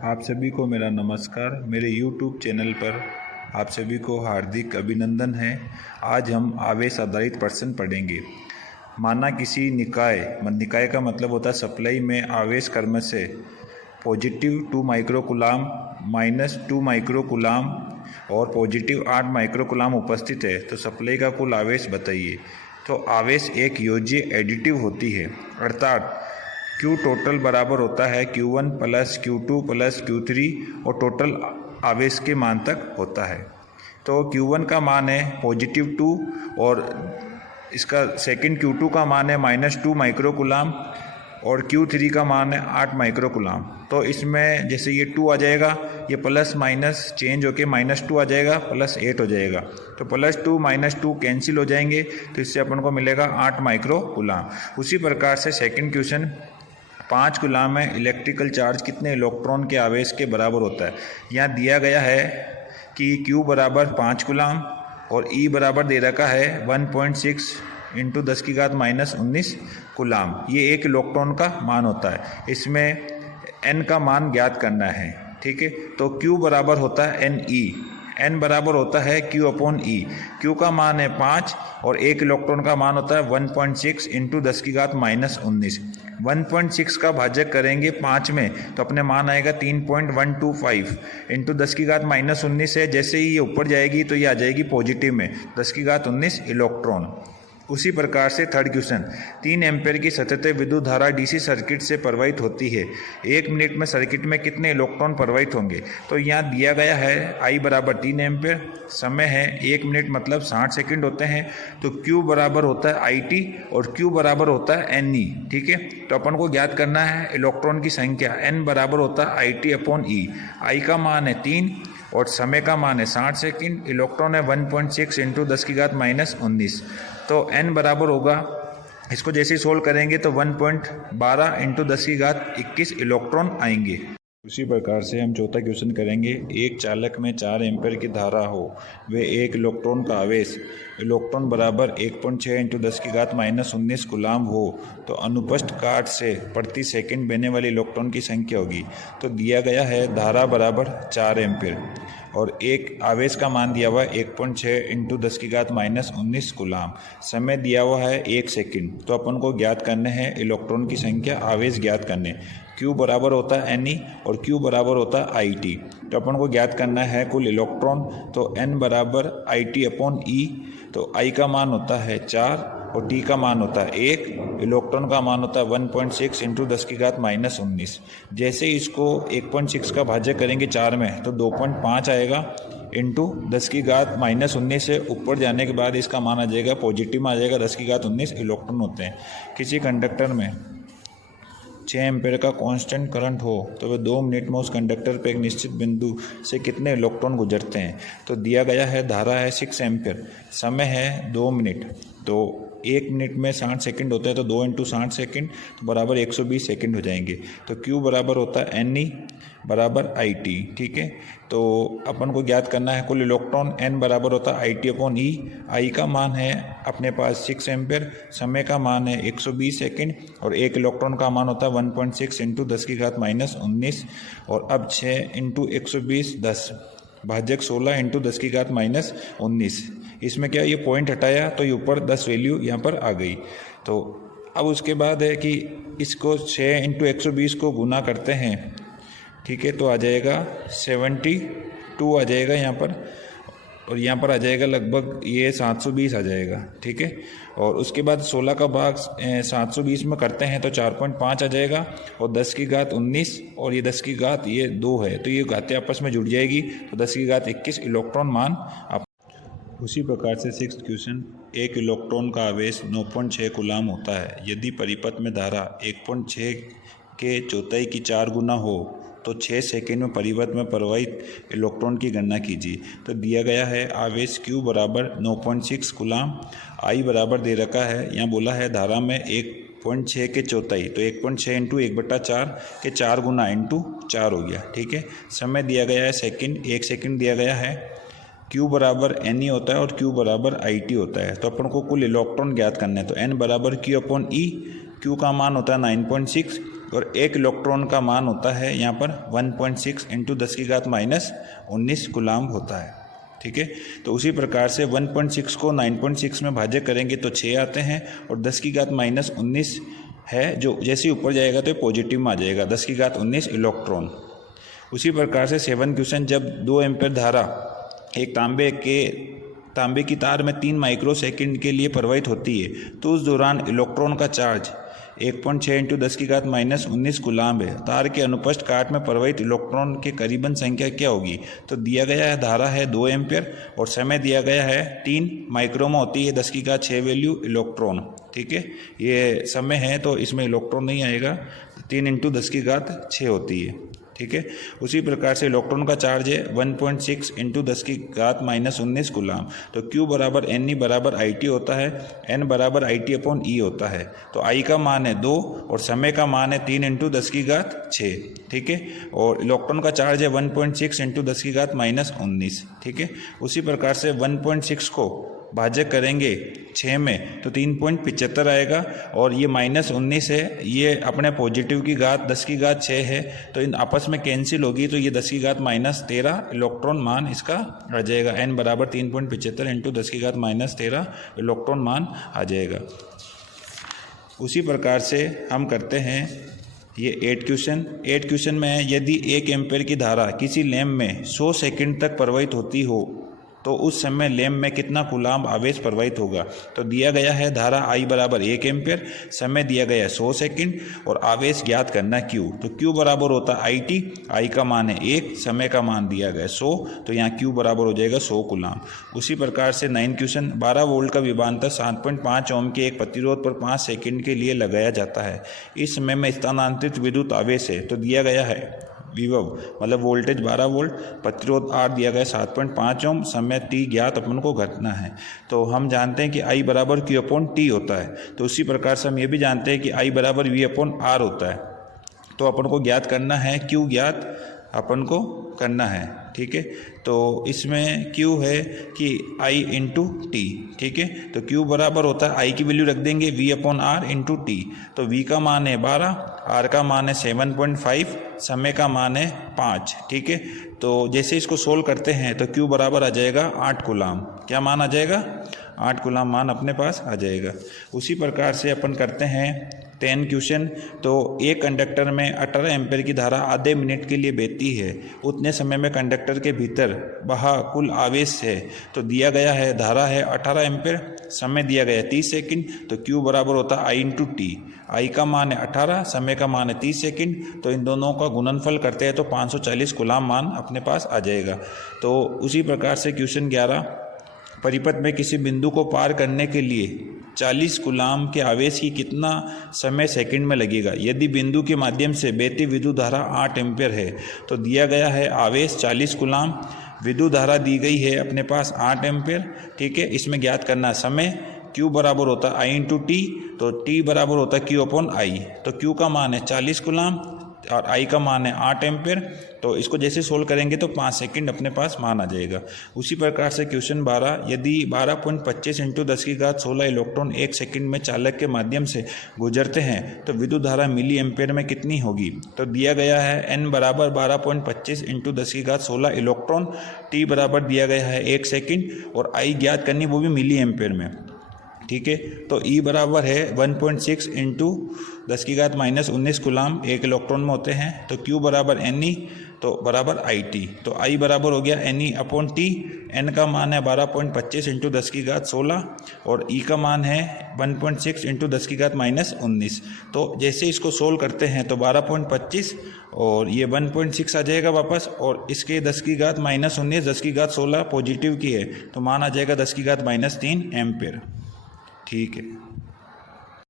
आप सभी को मेरा नमस्कार। मेरे YouTube चैनल पर आप सभी को हार्दिक अभिनंदन है। आज हम आवेश आधारित प्रश्न पढ़ेंगे। माना किसी निकाय का मतलब होता है सप्लाई में आवेश कर्म से पॉजिटिव 2 माइक्रोकुलाम माइनस 2 माइक्रोकुलाम और पॉजिटिव 8 माइक्रोकुलाम उपस्थित है तो सप्लाई का कुल आवेश बताइए। तो आवेश एक योज्य एडिटिव होती है, अर्थात Q टोटल बराबर होता है Q1 plus Q2 plus Q3 और टोटल आवेश के मान तक होता है। तो Q1 का मान है पॉजिटिव 2 और इसका सेकंड Q2 का मान है -2 माइक्रोकुलाम और Q3 का मान है 8 माइक्रोकुलाम। तो इसमें जैसे ये 2 आ जाएगा, ये प्लस माइनस चेंज होके -2 आ जाएगा, +8 हो जाएगा। तो +2 -2 कैंसिल हो जाएंगे, तो इससे अपन को मिलेगा 8 माइक्रोकुलाम। उसी प्रकार से सेकंड क्वेश्चन 5 कूलाम में इलेक्ट्रिकल चार्ज कितने इलेक्ट्रॉन के आवेश के बराबर होता है। यहाँ दिया गया है कि Q बराबर 5 कूलाम और E बराबर दे रखा है 1.6 × 10⁻⁻19 कूलाम। ये एक इलेक्ट्रॉन का मान होता है। इसमें N का मान ज्ञात करना है, ठीक है। तो Q बराबर होता है NE, N बराबर होता है Q/E। Q का मान है 5 और एक इलेक्ट्रॉन का मान होता है 1.6 × 10⁻⁻19। 1.6 का भाजक करेंगे 5 में तो अपने मान आएगा 3.125 × 10⁻19 है। जैसे ही ये ऊपर जाएगी तो ये आ जाएगी पॉजिटिव में 10⁻19 इलेक्ट्रॉन। उसी प्रकार से थर्ड क्वेश्चन 3 एम्पेयर की सतत विद्युत धारा डीसी सर्किट से प्रवाहित होती है। 1 मिनट में सर्किट में कितने इलेक्ट्रॉन प्रवाहित होंगे। तो यहाँ दिया गया है I बराबर 3 एम्पेयर, समय है 1 मिनट मतलब 60 सेकंड होते हैं। तो Q बराबर होता है IT और Q बराबर होता है NE, ठीक है। तो अपन को ज्ञात करना है इलेक्ट्रॉन की संख्या। N बराबर होता है IT/E। I का मान है 3 और समय का मान है 60 सेकंड। इलेक्ट्रॉन है 1.6 × 10⁻⁻19। तो n बराबर होगा, इसको जैसे ही सोल्व करेंगे तो 1.12 × 10⁻21 इलेक्ट्रॉन आएंगे। उसी प्रकार से हम चौथा क्वेश्चन करेंगे। एक चालक में 4 एम्पेयर की धारा हो, वे एक इलेक्ट्रॉन का आवेश इलेक्ट्रॉन बराबर 1.6 × 10⁻⁻19 कूलाम हो तो अनुपस्थ काट से प्रति सेकंड बहने वाले इलेक्ट्रॉन की संख्या होगी। तो दिया गया है धारा बराबर 4 एम्पेयर और एक आवेश का मान दिया हुआ है 1.6 × 10⁻⁻19 कूलाम। समय दिया हुआ है 1 सेकंड। तो अपन को ज्ञात करने हैं इलेक्ट्रॉन की संख्या, आवेश ज्ञात करने। Q बराबर होता है NE और Q बराबर होता है IT। तो अपन को ज्ञात करना है कुल इलेक्ट्रॉन। तो N बराबर IT/E। तो I का मान होता है 4 और T का मान होता है 1, इलेक्ट्रॉन का मान होता है 1.6 × 10⁻⁻19। जैसे इसको 1.6 का भाज्य करेंगे 4 में तो 2.5 आएगा इंटू 10⁻⁻19 से ऊपर जाने के बाद इसका मान आ जाएगा पॉजिटिव में आ जाएगा 10⁻19 इलेक्ट्रॉन होते हैं। किसी कंडक्टर में 6 एम्पेयर का कांस्टेंट करंट हो तो वह 2 मिनट में उस कंडक्टर पर एक निश्चित बिंदु से कितने इलेक्ट्रॉन गुजरते हैं। तो दिया गया है धारा है 6 एम्पेयर, समय है 2 मिनट। तो 1 मिनट में 60 सेकंड होता है तो 2 × 60 सेकंड तो बराबर 120 सेकंड हो जाएंगे। तो Q बराबर होता है NE बराबर IT, ठीक है। तो अपन को ज्ञात करना है कुल इलेक्ट्रॉन। N बराबर होता है IT/E। I का मान है अपने पास 6 एम्पेयर, समय का मान है 120 सेकंड और एक इलेक्ट्रॉन का मान होता है 1.6 × 10⁻⁻19 और अब 6 × 120 10 भाजक 16 × 10⁻⁻19। इसमें क्या ये पॉइंट हटाया तो ये ऊपर 10 वैल्यू यहाँ पर आ गई। तो अब उसके बाद है कि इसको 6 × 120 को गुना करते हैं, ठीक है। तो आ जाएगा 72 आ जाएगा यहाँ पर और यहाँ पर आ जाएगा लगभग ये 720 आ जाएगा, ठीक है। और उसके बाद 16 का भाग 720 में करते हैं तो 4.5 आ जाएगा और 10⁻19 और ये 10 ये 2 है तो ये घातें आपस में जुड़ जाएगी तो 10⁻21 इलेक्ट्रॉन मान आप। उसी प्रकार से 6th क्वेश्चन एक इलेक्ट्रॉन का आवेश 9.6 कूलाम होता है। यदि परिपथ में धारा 1.6 के चौथाई की 4 गुना हो तो 6 सेकंड में परिपथ में प्रवाहित इलेक्ट्रॉन की गणना कीजिए। तो दिया गया है आवेश Q बराबर 9.6 कूलाम, I बराबर दे रखा है, यहाँ बोला है धारा में 1.6 के चौथाई तो 1.6 × 1/4 के 4 गुना इंटू 4 हो गया, ठीक है। समय दिया गया है सेकंड, 1 सेकंड दिया गया है। Q बराबर NE होता है और Q बराबर IT होता है। तो अपन को कुल इलेक्ट्रॉन ज्ञात करना है। तो N बराबर Q/E, Q का मान होता है 9.6, और 1 इलेक्ट्रॉन का मान होता है यहाँ पर 1.6 इंटू 10 की घात माइनस 19 कूलाम्ब होता है। ठीक है, तो उसी प्रकार से 1.6 को 9.6 में भाज्य करेंगे तो 6 आते हैं, और 10 की घात माइनस 19 है जो जैसे ही ऊपर जाएगा तो पॉजिटिव में आ जाएगा, 10 की घात 19 इलेक्ट्रॉन। उसी प्रकार से 7 क्वेश्चन, जब 2 एम्पीयर धारा एक तांबे की तार में 3 माइक्रो सेकंड के लिए प्रवाहित होती है, तो उस दौरान इलेक्ट्रॉन का चार्ज 1.6 इंटू 10 की घात माइनस 19 कूलाम्ब है। तार के अनुप्रस्थ काट में प्रवाहित इलेक्ट्रॉन के करीबन संख्या क्या होगी? तो दिया गया है धारा है 2 एम्पीयर और समय दिया गया है 3 माइक्रो में होती है 10 की घात 6 वैल्यू इलेक्ट्रॉन। ठीक है, ये समय है तो इसमें इलेक्ट्रॉन नहीं आएगा, 3 इंटू 10 की घात 6 होती है। ठीक है, उसी प्रकार से इलेक्ट्रॉन का चार्ज है 1.6 इंटू 10 की घात माइनस 19 कूलाम। तो Q बराबर NE बराबर IT होता है, N बराबर IT अपॉन E होता है। तो I का मान है 2 और समय का मान है 3 इंटू 10 की घात 6। ठीक है, और इलेक्ट्रॉन का चार्ज है 1.6 इंटू 10 की घात माइनस 19। ठीक है, उसी प्रकार से 1.6 को भाजक करेंगे 6 में तो 3.75 आएगा, और ये माइनस 19 है, ये अपने पॉजिटिव की घात 10 की घात 6 है, तो इन आपस में कैंसिल होगी, तो ये 10 की घात माइनस 13 इलेक्ट्रॉन मान इसका आ जाएगा। n बराबर 3.75 इंटू 10 की घात माइनस 13 इलेक्ट्रॉन मान आ जाएगा। उसी प्रकार से हम करते हैं ये 8 क्वेश्चन में, यदि 1 एम्पीयर की धारा किसी लैंप में 100 सेकंड तक प्रवाहित होती हो तो उस समय लैंप में कितना कूलाम्ब आवेश प्रवाहित होगा? तो दिया गया है धारा I बराबर 1 एम्पीयर, समय दिया गया है 100 सेकंड और आवेश ज्ञात करना Q। तो Q बराबर होता है IT, I का मान है 1, समय का मान दिया गया है 100, तो यहाँ Q बराबर हो जाएगा 100 कूलाम्ब। उसी प्रकार से 9 क्वेश्चन, 12 वोल्ट का विभवांतर 7.5 ओम के एक प्रतिरोध पर 5 सेकंड के लिए लगाया जाता है। इस समय में स्थानांतरित विद्युत आवेश है, तो दिया गया है विभव मतलब वोल्टेज 12 वोल्ट, प्रतिरोध R दिया गया 7.5 ओम, समय T ज्ञात अपन को घटना है। तो हम जानते हैं कि I बराबर Q अपॉन T होता है, तो उसी प्रकार से हम ये भी जानते हैं कि I बराबर V अपॉन R होता है। तो अपन को ज्ञात करना है, Q ज्ञात अपन को करना है। ठीक है, तो इसमें Q है कि I इंटू T। ठीक है, तो Q बराबर होता है, I की वैल्यू रख देंगे V upon R into T। तो V का मान है 12, R का मान है 7.5, समय का मान है 5। ठीक है, तो जैसे इसको सोल्व करते हैं तो Q बराबर आ जाएगा 8 कूलाम। क्या मान आ जाएगा? 8 कूलाम मान अपने पास आ जाएगा। उसी प्रकार से अपन करते हैं 10 क्वेश्चन, तो एक कंडक्टर में 18 एम्पीयर की धारा आधे मिनट के लिए बहती है, उतने समय में कंडक्टर के भीतर बहा कुल आवेश है। तो दिया गया है धारा है 18 एम्पीयर, समय दिया गया है 30 सेकंड, तो Q बराबर होता है I इंटू T। I का मान है 18, समय का मान है 30 सेकंड, तो इन दोनों का गुणनफल करते हैं तो 540 कूलाम मान अपने पास आ जाएगा। तो उसी प्रकार से क्वेश्चन 11, परिपथ में किसी बिंदु को पार करने के लिए 40 कूलाम के आवेश की कितना समय सेकंड में लगेगा? यदि बिंदु के माध्यम से बहती विद्युत धारा 8 एम्पीयर है, तो दिया गया है आवेश 40 कूलाम, विद्युत धारा दी गई है अपने पास 8 एम्पीयर। ठीक है, इसमें ज्ञात करना समय Q बराबर होता है I इंटू T, तो T बराबर होता है Q अपॉन I। तो Q का मान है 40 कूलाम और I का मान है 8 एम्पीयर, तो इसको जैसे सोल्व करेंगे तो 5 सेकंड अपने पास मान आ जाएगा। उसी प्रकार से क्वेश्चन 12, यदि 12.25 इंटू 10 की घात 16 इलेक्ट्रॉन 1 सेकंड में चालक के माध्यम से गुजरते हैं तो विद्युत धारा मिली एम्पीयर में कितनी होगी? तो दिया गया है N बराबर 12.25 इंटू 10 की घात 16 इलेक्ट्रॉन, T बराबर दिया गया है 1 सेकंड और I ज्ञात करनी वो भी मिली एम्पीयर में। ठीक है, तो E बराबर है 1.6 इंटू 10 की घात माइनस 19 कूलाम 1 इलेक्ट्रॉन में होते हैं। तो Q बराबर NE तो बराबर IT, तो I बराबर हो गया NE अपॉन T। N का मान है 12.25 इंटू 10 की घात 16 और E का मान है 1.6 इंटू 10 की घात माइनस 19। तो जैसे इसको सोल्व करते हैं तो 12.25 और ये 1.6 आ जाएगा वापस, और इसके 10 की घात माइनस 19, 10 की घात 16 पॉजिटिव की है, तो मान आ जाएगा 10 की घात माइनस 3 एम्पीयर। ठीक है।